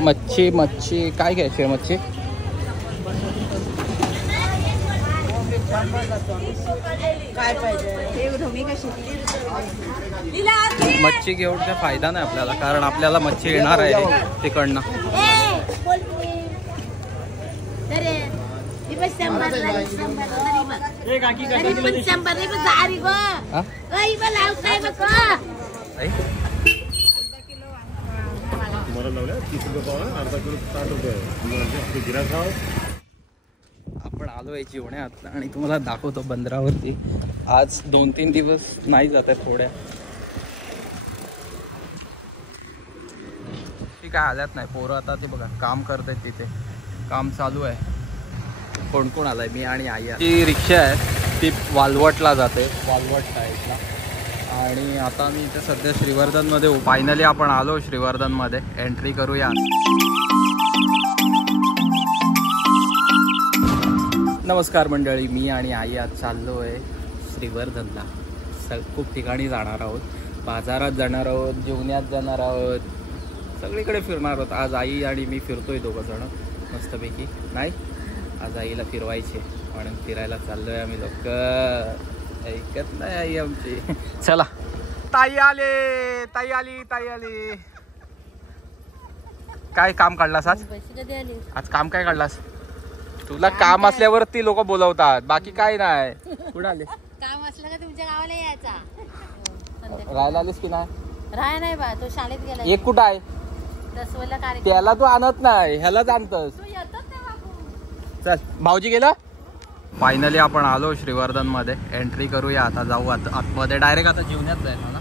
मच्छी मच्छी काय घ्यायची आहे मच्छी? काय पाहिजे? मच्छी घेऊन काय फायदा नाही आपल्याला, कारण आपल्याला मच्छी येणार आहे तिकडनं. आपण आलोय जेवण्यात आणि तुम्हाला दाखवतो बंदरावरती. आज 2-3 दिवस नाही जात आहे थोड्या, ती काय आल्यात नाही पोरं. आता ते बघा काम करत आहेत, तिथे काम चालू आहे. कोण कोण आलाय? मी आणि आई. ती रिक्षा आहे ती वालवटला जाते, वालवट साईडला. आणि आता मी इथे सध्या श्रीवर्धनमध्ये. फायनली आपण आलो श्रीवर्धनमध्ये. एंट्री करूया. नमस्कार मंडळी, मी आणि आई आज चाललो आहे श्रीवर्धनला. खूप ठिकाणी जाणार आहोत, बाजारात जाणार आहोत, जेवण्यात जाणार आहोत, सगळीकडे फिरणार आहोत. आज आई आणि मी फिरतोय दोघंजण मस्तपैकी. नाही, आज आईला फिरवायचे म्हणून फिरायला चाललो आहे आम्ही. लोक ऐकत नाही आई आमची. चला, ताई आले, ताई आली, ताई आली. काय काम काढलास आज? आज काम काय काढलास? तुला काम असल्यावर ती लोक बोलवतात, बाकी काय नाही. कुठे आले? काम असलं का तुमच्या गावाला यायचा. राहायला आलीस की नाही? राहाय नाही बा, तो शाळेत गेला. एक कुठं आहे? त्याला तू आणत नाही, ह्यालाच आणतस. चल, भाऊजी गेला. फायनली आपण आलो श्रीवर्धन मध्ये. एंट्री करूया. आता जाऊ आतमध्ये डायरेक्ट. आता जेवण्यात जाईल ना.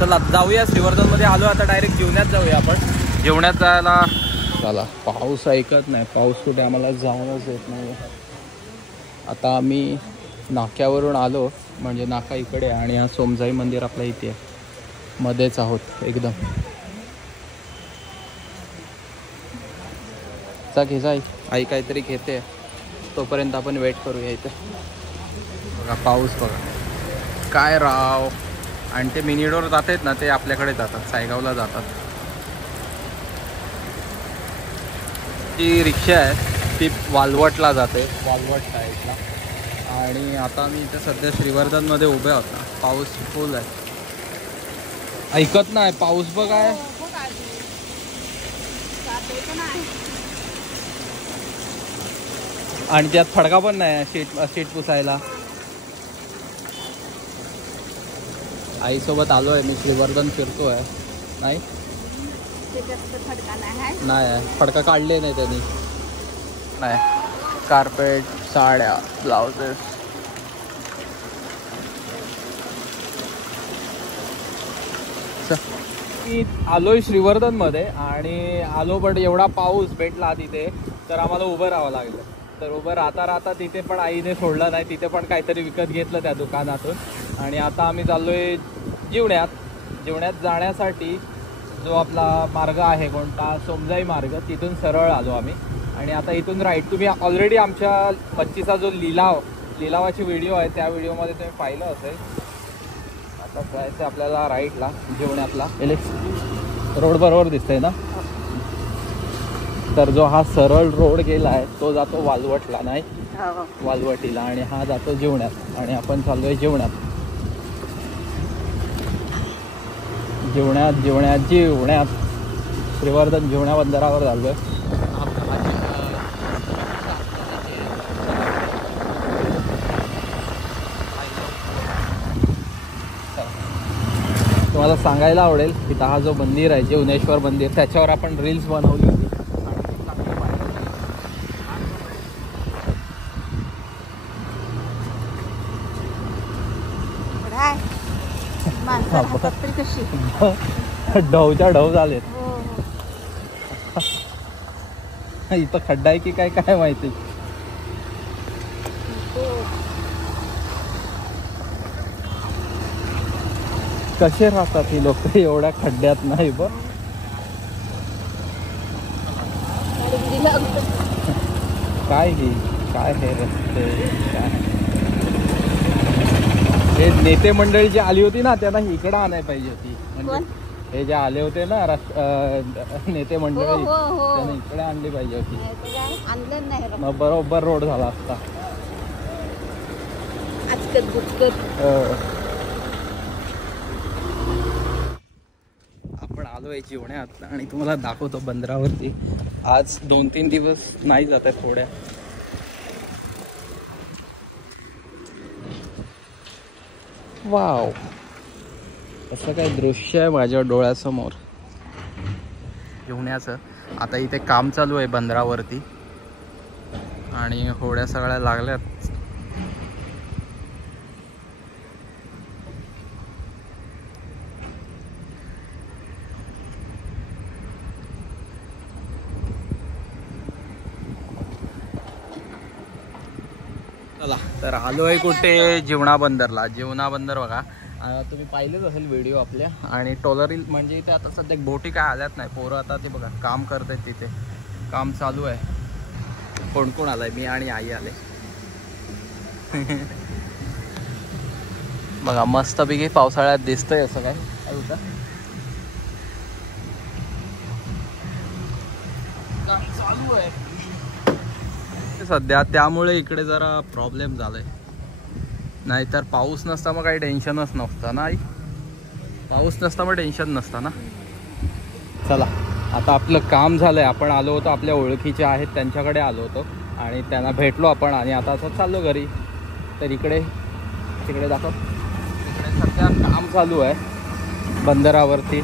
चला जाऊया श्रीवर्धन मध्ये. आलो आता डायरेक्ट जेवण्यात जाऊया आपण. जेवण्यात जायला चला. पाऊस ऐकत नाही, पाऊस कुठे आम्हाला जाऊनच येत नाही. आता आम्ही नाक्यावरून आलो, म्हणजे नाका इकडे आणि हा सोमजाई मंदिर आपल्या इथे मध्येच आहोत एकदम. चा घे जाई, आई काहीतरी घेते, तोपर्यंत आपण वेट करूया इथे. बघा पाऊस बघा काय राव. आणि ते मिनीडोर जात आहेत ना, ते आपल्याकडे जातात, सायगावला जातात. ती रिक्षा आहे ती वालवटला जाते, वालवट साईडला. आणि आता मी इथे सध्या श्रीवर्धनमध्ये उभे आहोत ना. पाऊस फुल आहे, ऐकत नाही. पाऊस बघ आहे. आणि त्यात फडका पण नाही शीट पुसायला. आईसोबत आलो आहे मी. श्रीवर्धन फिरतो आहे. नाही नाही, फडका काढले नाही त्यांनी. नाही, कार्पेट, साड्या, ब्लाउजेस. मी आलोय श्रीवर्धन मध्ये आणि आलो, पण एवढा पाऊस भेटला तिथे तर आम्हाला उभं राहावं लागलं. तर उभं राहता तिथे पण आईने सोडलं नाही. तिथे पण काहीतरी विकत घेतलं त्या दुकानातून. आणि आता आम्ही चाललोय जेवण्यात. जेवण्यात जाण्यासाठी जो आपला मार्ग आहे कोणता, सोमजाई मार्ग, तिथून सरळ आलो आम्ही. आणि आता इथून राईट. तुम्ही ऑलरेडी आमच्या मच्छीचा जो लिलावाची व्हिडिओ आहे त्या व्हिडिओमध्ये तुम्ही पाहिलं असेल. आता जायचं आपल्याला राईटला जेवण्यातला. रोड बरोबर दिसतंय ना. तर जो हा सरळ रोड गेला आहे तो जातो वालवटला, नाही वालवटीला, आणि हा जातो जेवण्यात. आणि आपण चाललोय जेवण्यात. जेवण्यात जेवण्यात जेवण्यात श्रीवर्धन जेवण्या बंदरावर चाललोय. तुम्हाला सांगायला आवडेल की हा जो मंदिर आहे जेवणेश्वर मंदिर, त्याच्यावर आपण रील्स बनवली होती. ढवच्या ढव झालेत. इथं खड्डा आहे की काय काय माहिती. कसे राहतात ही लोक एवढ्या खड्ड्यात? नाही बघ काय हे रस्ते. हे नेते मंडळी जी आली होती ना, त्यांना इकडं आणायला पाहिजे होती. म्हणजे हे जे आले होते ना नेते मंडळी हो, हो, हो. त्याने इकडे आणली पाहिजे होती. आणलं नाही मग बरोबर रोड झाला असता. आजकल आपण आलोय जेवण्यात आणि तुम्हाला दाखवतो बंदरावरती. आज 2-3 दिवस नाही जात आहे थोड्या. वाव, असं काय दृश्य आहे माझ्या डोळ्यासमोर जेवण्याचं. आता इथे काम चालू आहे बंदरावरती आणि होड्या सगळ्या लागल्यात. चला तर आलोय कुठे, जीवना बंदरला. जीवना बंदर बघा, तुम्ही पाहिलेच असेल व्हिडिओ आपल्या. आणि टॉलरील म्हणजे इथे आता सध्या बोटी काय आल्यात नाही. पोरं आता ते बघा काम करतायत, तिथे काम चालू आहे. कोण कोण आलाय? मी आणि आई आले. बघा मस्तपैकी पावसाळ्यात दिसतंय असं काय होतं. काम चालू आहे सध्या, त्यामुळे इकडे जरा प्रॉब्लेम झालाय. नाहीतर पाऊस नसता मग काही टेन्शनच नसतं ना. आई, पाऊस नसता मग टेन्शन नसतं ना. चला आता आपलं काम झालंय. आपण आलो होतो, आपल्या ओळखीचे आहेत त्यांच्याकडे आलो होतो आणि त्यांना भेटलो आपण. आणि आता असं चाललो घरी. तर इकडे तिकडे दाखव, इकडे सध्या काम चालू आहे बंदरावरती.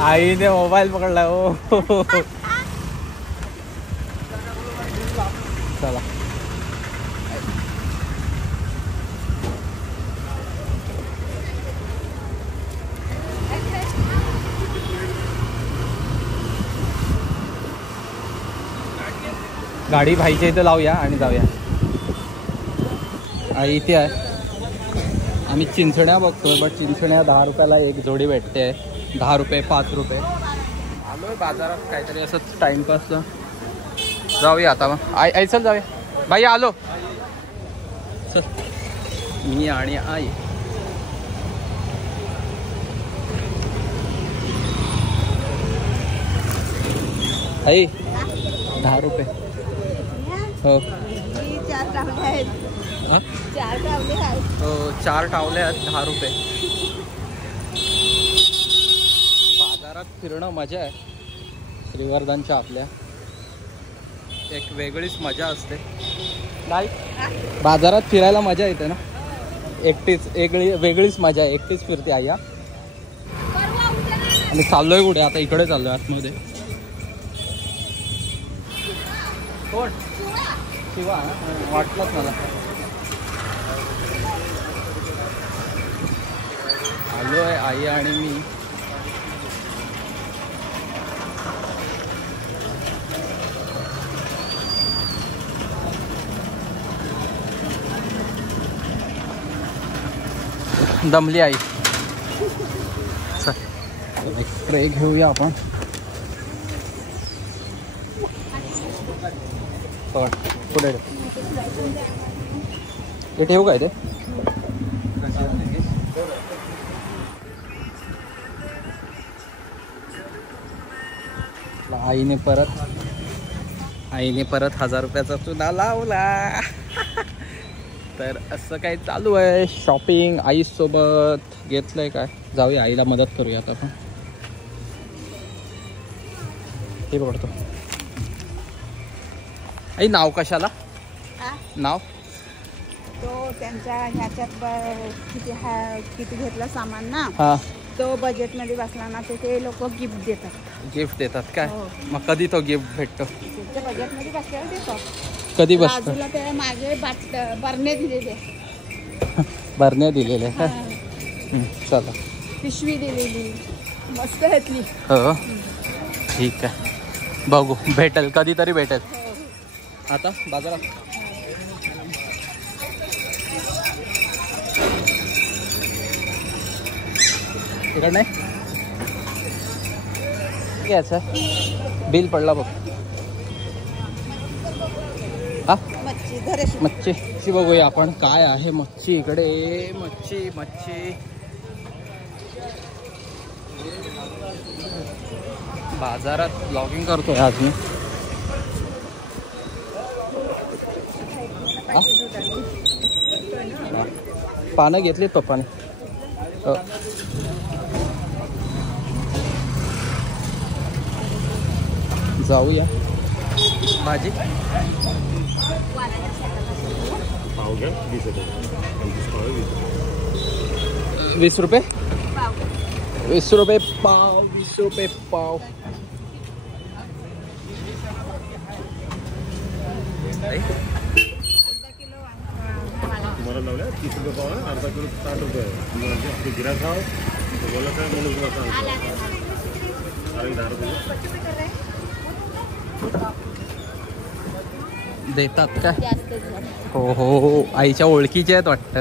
आईने मोबाईल पकडला हो. चला गाडी भाईच्या इथे लावूया आणि जाऊया. आई इथे आहे. आम्ही चिंचण्या बघतोय, बट चिंचण्या 10 रुपयाला एक जोडी भेटते. 10 रुपये 5 रुपये. आलोय बाजारात काहीतरी असंच टाइमपासला. जाऊया आता मग. आई चल जाऊया. बाई आलो. चल मी आणि आई. आई 10 रुपये. हो 4 टावले आहेत 10 रुपये. बाजारात फिरणं मजा आहे. श्रीवर्धनच्या आपल्या एक वेगळीच मजा असते. नाही बाजारात फिरायला मजा येते ना. एकटीच वेगळीच मजा आहे. एकटीच फिरते आई. आणि चाललोय कुठे आता? इकडे चाललोय आतमध्ये. कोण? शिवा वाटलंच मला. आलोय आई आणि मी. दमली आई. चल एक ट्रे घेऊया आपण. पुढे हे ठेवू काय ते? आईने परत 1000 रुपयाचा चुना लावला. तर असं काही चालू आहे. शॉपिंग आईसोबत घेतलंय काय. जाऊया आईला मदत करूया आता आपण. हे बघतो आई नाव कशाला नाव तो त्यांच्या ह्याच्यात किती घेतला सामान ना. हा तो बजेट मध्ये बसला ना ते लोक गिफ्ट देतात काय. मग कधी तो गिफ्ट भेटतो. त्यांच्या बजेट मध्ये बसल्यावर देतो. कधी बसतो. बाजूला ते मागे बरणे दिलेले. बरण्या दिलेल्या काय. चला पिशवी दिलेली मस्त घेतली. हो ठीक आहे बघू भेटेल कधीतरी भेटेल. आता बाजारात तिकड नाही घ्यायचं. बिल पडला बघ. हा मच्छी बघूया आपण काय आहे. मच्छी इकडे मच्छी बाजारात ब्लॉगिंग करतोय आज मी. पानं घेतलीत पप्पाने. जाऊया भाजी 20 रुपये 20 रुपये पाव 20 रुपये पाव. तुम्हाला लावल्या 30 रुपये पाव आहे. अर्धा किलो 60 रुपये म्हणजे आपली गिरा खाव बोला काय म्हणून तुला सांगतो. अरे 10 रुपये देतात का. हो आईच्या ओळखीचे आहेत वाटतं.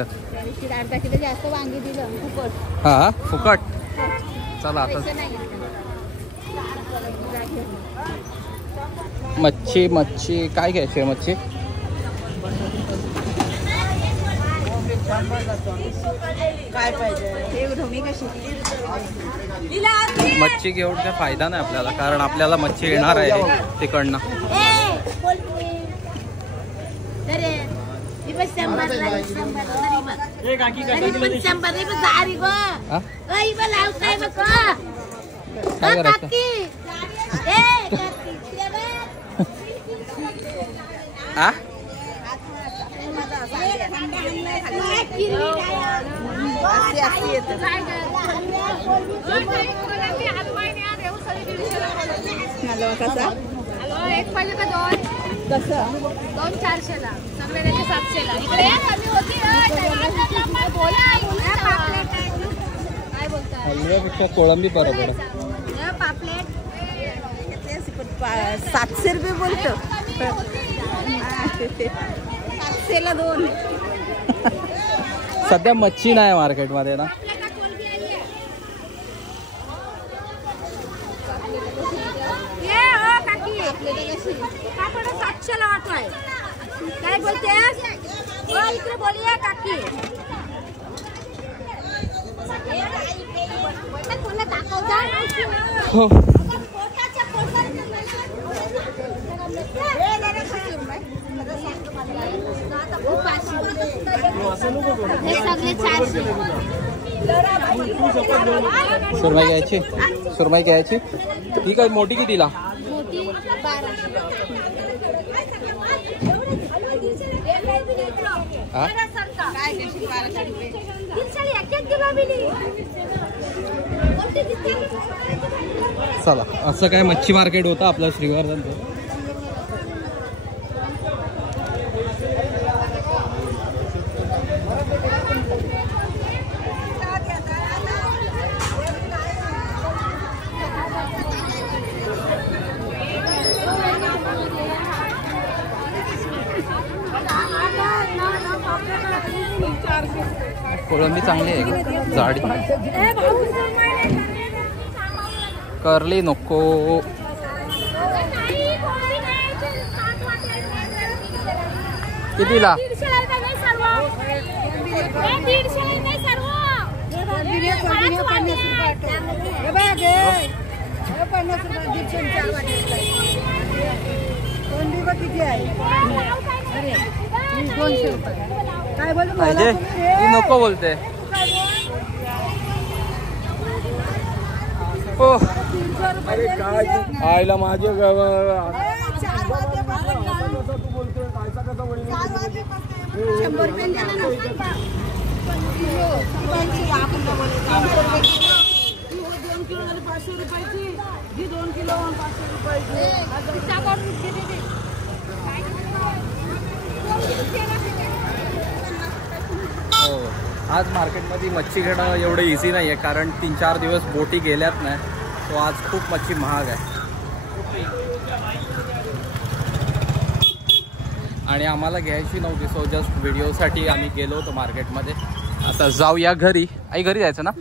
अर्धा किलो जास्त वांगी दिलं फुकट. हा फुकट. चला आता मच्छी काय घ्यायची आहे मच्छी. काय पाहिजे मच्छी घेऊन काय फायदा नाही आपल्याला कारण आपल्याला मच्छी येणार आहे तिकडनं. काय करायचं. आ एक पाहिजे का दोन. कसं 2 400ला सगळे 700ला. इकडे कमी होती. काय बोलता हलव्यापेक्षा कोळंबी बरोबर. पापलेट 700 रुपये बोलतो. 700ला 2. सध्या मच्छी नाही मार्केटमध्ये ना. काय बोलते इकडे बोलिया काकी. हो सुरमई घ्यायची. ही काय मोठी कितीला. चला असं काय मच्छी मार्केट होतं आपलं श्रीवर्धन. कोळंबी चांगली आहे जाडी. करली नको. कितीला. 50 रुपये 150 कोंडी बघ किती आहे. अरे 200 रुपये काय बोलतो पाहिजे ती नको बोलते. हो आईला माझे 4 वाजेपासून 100 रुपये द्या ना. आपण 2 किलो 500 रुपयाची, 2 किलो 500 रुपयाची. हो आज मार्केटमध्ये मच्छी घेणं एवढं इझी नाही आहे, कारण 3-4 दिवस बोटी गेल्यात नाही, तो आज खूप मच्छी महाग आहे. आणि आम्हाला घ्यायची नव्हती, सो जस्ट व्हिडिओसाठी आम्ही गेलो होतो मार्केटमध्ये. आता जाऊया घरी. आई घरी जायचं ना.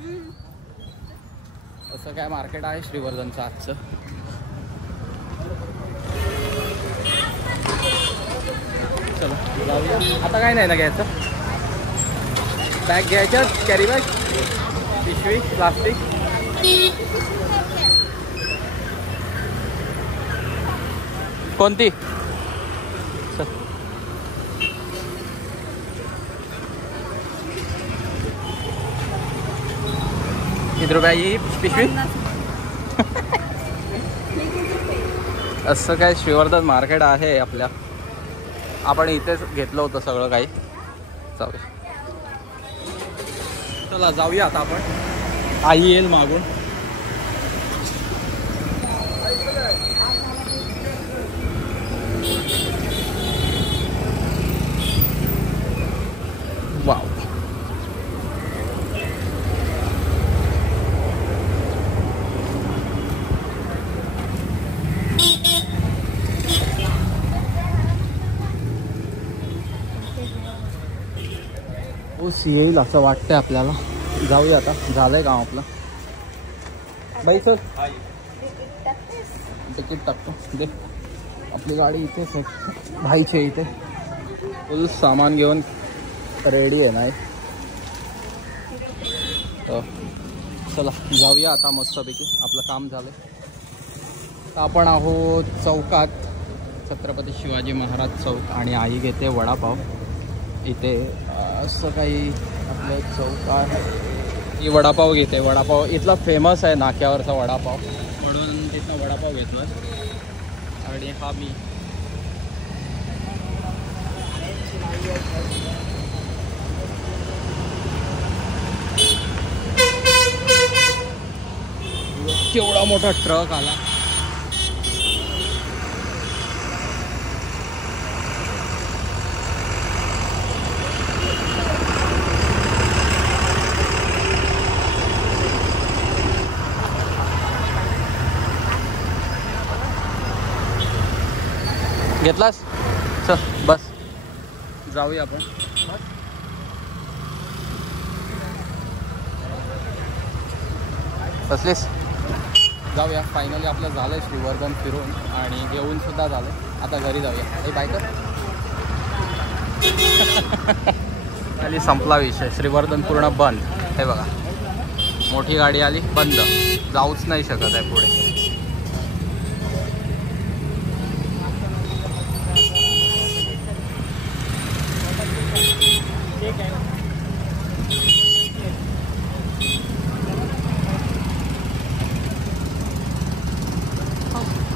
असं काय मार्केट आहे श्रीवर्धनचं आजचं. चलो जाऊया. आता काय नाही ना घ्यायचं. बॅग घ्यायच्या, कॅरी बॅग, पिशवी, प्लास्टिक. कोणती. किती रुपये ही पिशवी. असं काय श्रीवर्धन मार्केट आहे आपल्या. आपण इथेच घेतलं होतं सगळं काही. जाऊया. चला जाऊया आता आपण. आई येईल मागून. वाव. ऊस येईल असं वाटतंय आपल्याला. जाऊया आता. झालंय काम आपलं. बाई सर तिकीट टाकतो दे. आपली गाडी इथेच आहे भाईच्या इथे. फुल सामान घेऊन रेडी आहे नाही. चला जाऊया आता मस्तपैकी. आपलं काम झालं. तर आपण आहोत चौकात, छत्रपती शिवाजी महाराज चौक. आणि आई घेते वडापाव इथे. असं काही आपलं चौक आहे. ही वडापाव घेते. वडापाव इथला फेमस आहे नाक्यावरचा वडापाव, म्हणून तिथनं वडापाव घेतला. आणि हा मी केवढा मोठा ट्रक आला. घेतलास. चल बस जाऊया आपण. बसलीस. जाऊया. फायनली आपलं झालं श्रीवर्धन फिरून आणि घेऊन सुद्धा झालं. आता घरी जाऊया. हे बाय कर. खाली संपला विषय. श्रीवर्धन पूर्ण बंद. हे बघा मोठी गाडी आली, बंद. जाऊच नाही शकत आहे पुढे.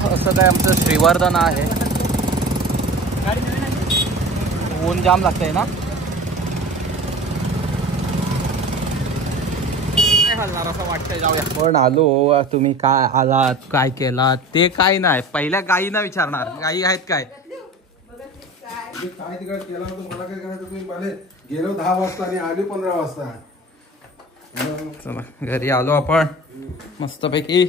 असं काय आमचं श्रीवर्धन आहे. ऊन जाम लागतंय ना. काय हलणार असं वाटतंय. जाऊया. पण आलो. तुम्ही काय आलात, काय केलात ते काय नाही. पहिल्या गाईना विचारणार. गाई आहेत काय. काय तिकडे केला होतं मला काय करायचं. तुम्ही मला गेलो 10 वाजता आणि आलो 15 वाजता. चला घरी आलो आपण मस्तपैकी.